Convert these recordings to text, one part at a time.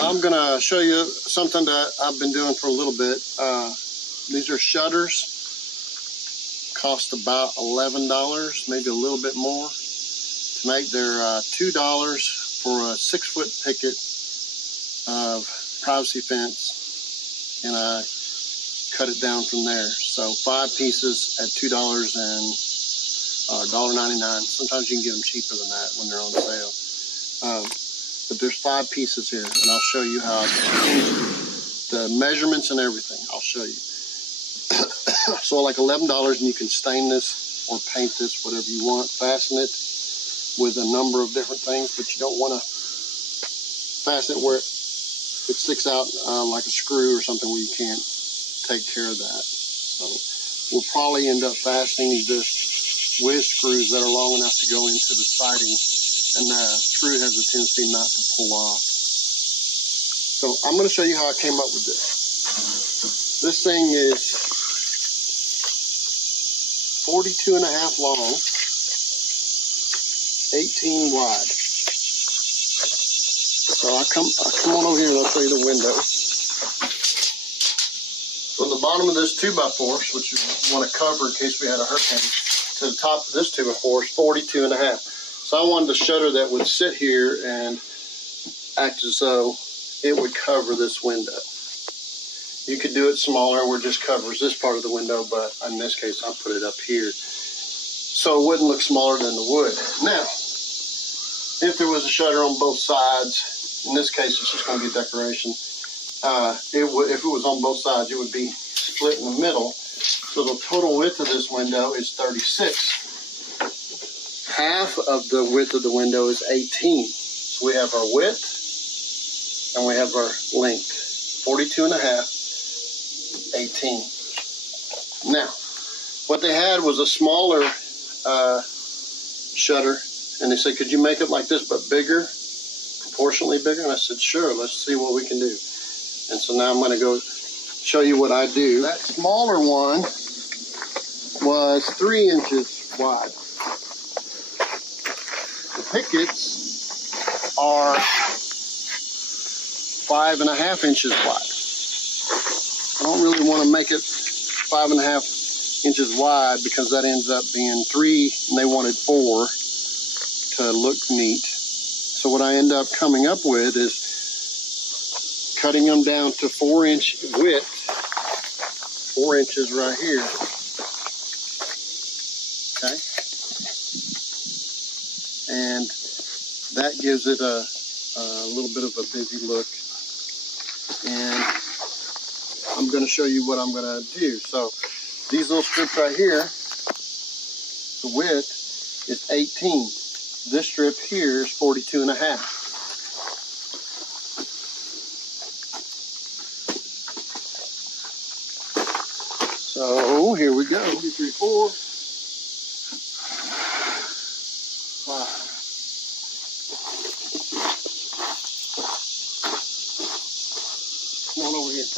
I'm gonna show you something that I've been doing for a little bit. These are shutters. Cost about $11, maybe a little bit more to make. They're $2 for a 6-foot picket of privacy fence, and I cut it down from there. So 5 pieces at $2 and $1.99. Sometimes you can get them cheaper than that when they're on sale. But there's 5 pieces here, and I'll show you how I changed the measurements and everything. I'll show you. So like $11, and you can stain this or paint this, whatever you want. Fasten it with a number of different things, but you don't want to fasten it where it sticks out like a screw or something where you can't take care of that. So we'll probably end up fastening this with screws that are long enough to go into the siding, and the screw has a tendency not to pull off. So I'm going to show you how I came up with this. This thing is 42.5 long, 18 wide. So I come on over here and I'll show you the window. From the bottom of this 2x4, which you want to cover in case we had a hurricane, to the top of this 2x4 is 42.5. So I wanted a shutter that would sit here and act as though it would cover this window. You could do it smaller where it just covers this part of the window, but in this case I'll put it up here so it wouldn't look smaller than the wood. Now, if there was a shutter on both sides, in this case it's just going to be decoration, if it was on both sides, it would be split in the middle. So the total width of this window is 36. Half of the width of the window is 18. So we have our width and we have our length. 42.5, 18. Now, what they had was a smaller shutter, and they said, could you make it like this but bigger, proportionally bigger? And I said, sure, let's see what we can do. And so now I'm going to go show you what I do. That smaller one was 3 inches wide. The pickets are 5.5 inches wide. I don't really want to make it 5.5 inches wide because that ends up being 3, and they wanted 4 to look neat. So what I end up coming up with is cutting them down to 4-inch width, 4 inches right here. Okay, and that gives it a little bit of a busy look. And I'm going to show you what I'm going to do. So these little strips right here, the width is 18. This strip here is 42.5. So here we go. 1, 2, 3, 4, 5. Come on over here.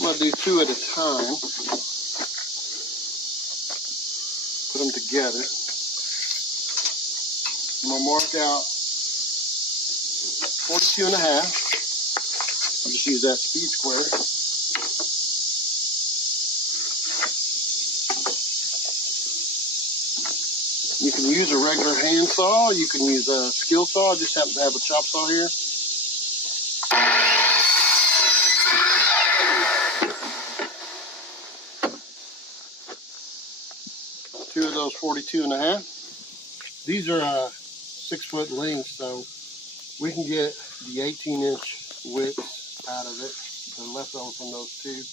I'm going to do 2 at a time. Put them together. I'm going to mark out 42.5. I'll just use that speed square. You can use a regular hand saw. You can use a skill saw. I just happen to have a chop saw here. Two of those 42.5. These are 6-foot lengths, so we can get the 18-inch width out of it, the left over from those two.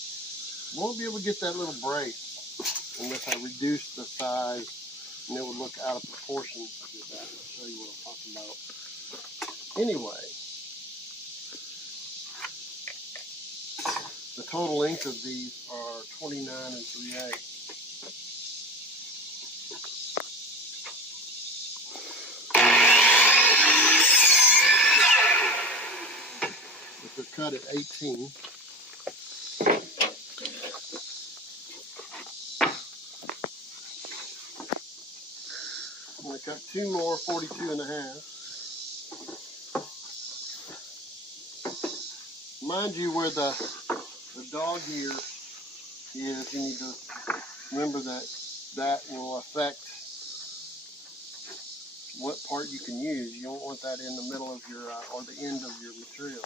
Won't be able to get that little brace unless I reduce the size, and it would look out of proportion. I did that. I'll show you what I'm talking about. Anyway, the total length of these are 29 3/8. cut at 18. I'm going to cut 2 more 42.5. Mind you, where the dog ear is, you need to remember that that will affect what part you can use. You don't want that in the middle of your, or the end of your material.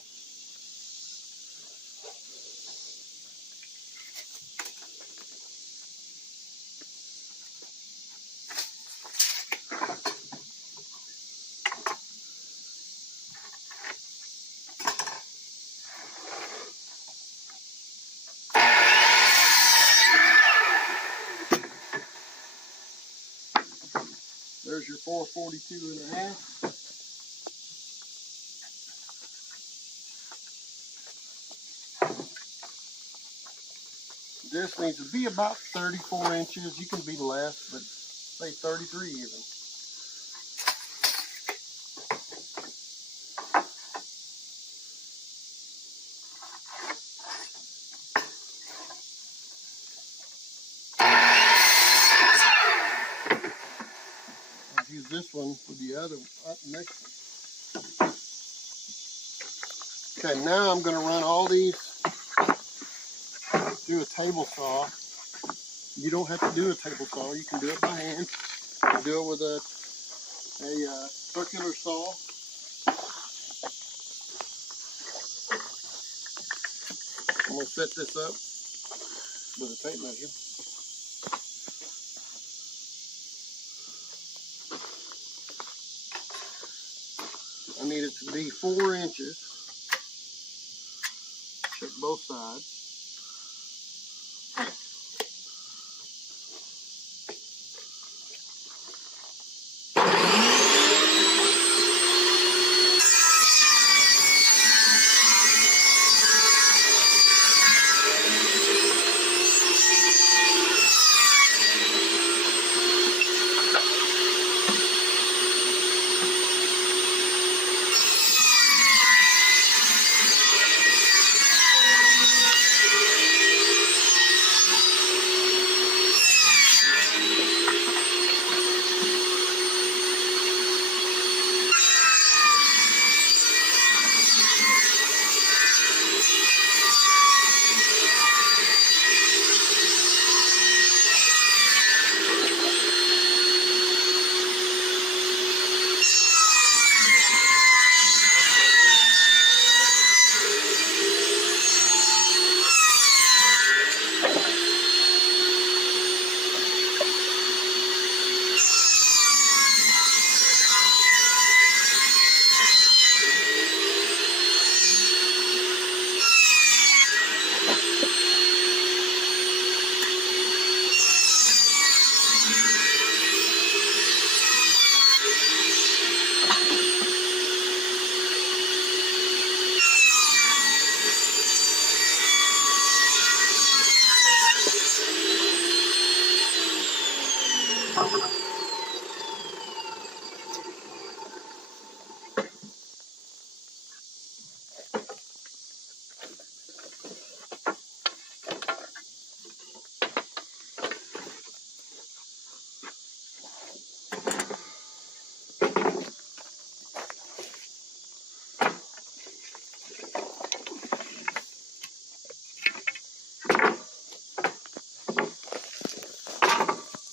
There's your 442.5. This needs to be about 34 inches. You can be less, but say 33 even. I'll use this one for the other next one. Okay, now I'm going to run all these through a table saw. You don't have to do a table saw. You can do it by hand. You can do it with a circular saw. I'm going to set this up with a tape measure. I need it to be 4 inches. Check both sides.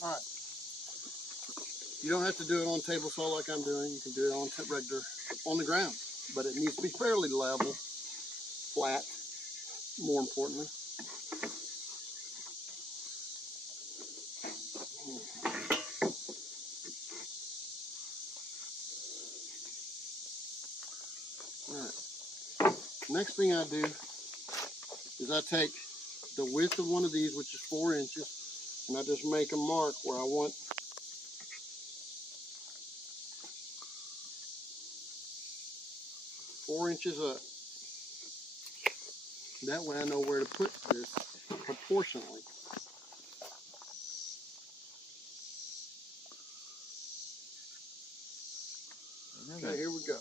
Alright. You don't have to do it on table saw like I'm doing. You can do it on regular, on the ground. But it needs to be fairly level, flat, more importantly. Alright. Next thing I do is I take the width of one of these, which is 4 inches, and I just make a mark where I want 4 inches up. That way I know where to put this proportionally. Okay, here we go.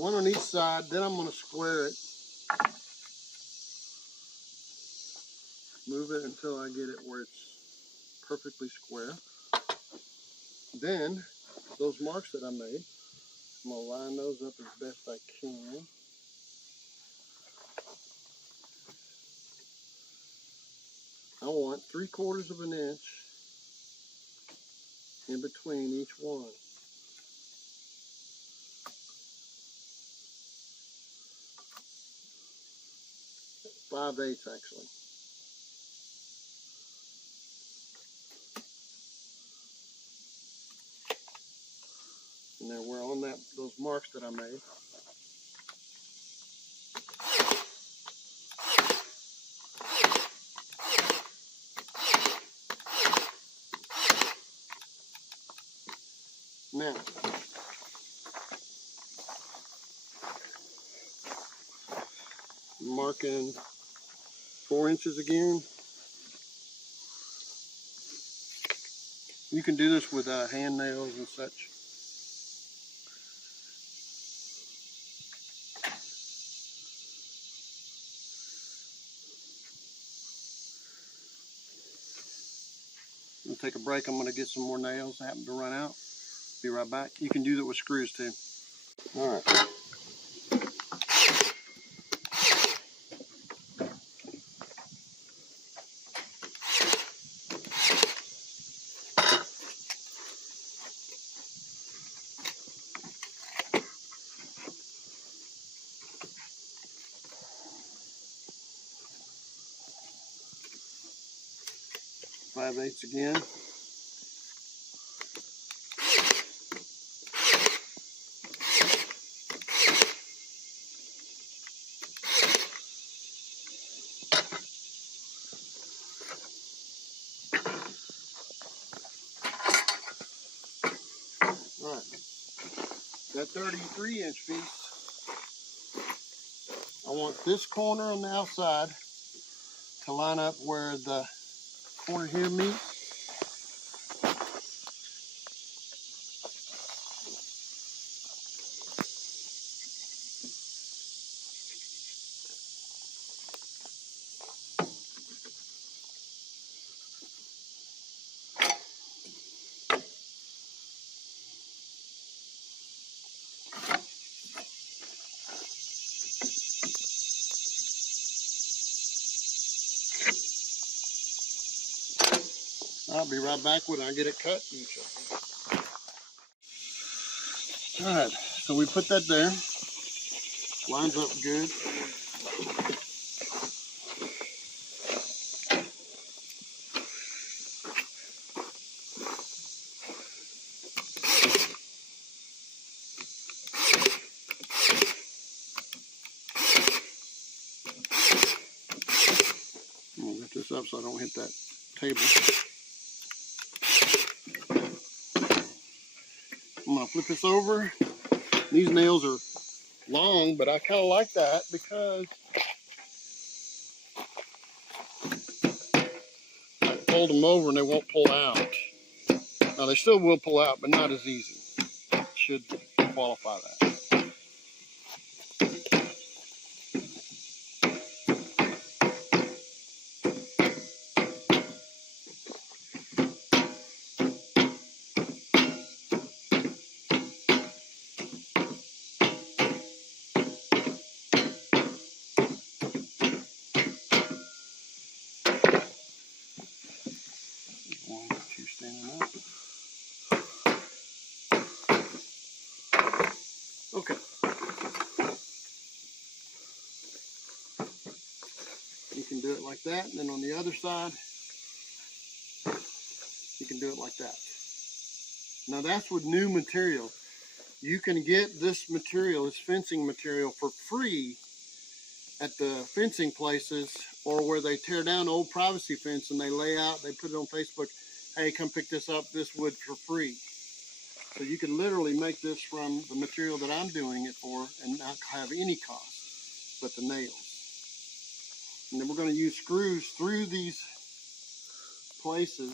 One on each side, then I'm going to square it. Move it until I get it where it's perfectly square. Then, those marks that I made, I'm going to line those up as best I can. I want 3/4 of an inch in between each one. 5/8 actually. And then we're on those marks that I made. Now, marking 4 inches again. You can do this with hand nails and such. I'm gonna take a break. I'm gonna get some more nails. I happen to run out. Be right back. You can do that with screws too. All right. Five eighths again. All right. That 33-inch piece, I want this corner on the outside to line up where the corner here meets. I'll be right back when I get it cut. All right, so we put that there. Lines up good. I'm gonna lift this up so I don't hit that table. I'm gonna flip this over. These nails are long, but I kind of like that because I fold them over and they won't pull out. Now they still will pull out, but not as easy. Should qualify that. One, two standing up. Okay. You can do it like that, and then on the other side, you can do it like that. Now that's with new material. You can get this material, this fencing material, for free at the fencing places, or where they tear down old privacy fence and they lay out, they put it on Facebook, hey, come pick this up, this wood for free. So you can literally make this from the material that I'm doing it for and not have any cost but the nails. And then we're going to use screws through these places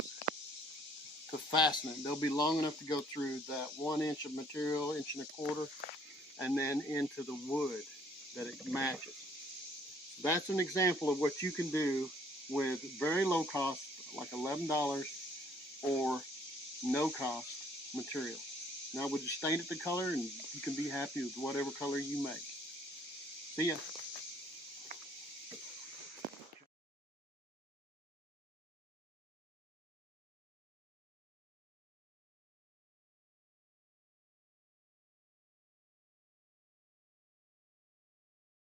to fasten it. They'll be long enough to go through that 1 inch of material, 1.25 inches. and then into the wood that it matches. That's an example of what you can do with very low cost, like $11 or no cost material. Now we'll just stain it the color and you can be happy with whatever color you make. See ya.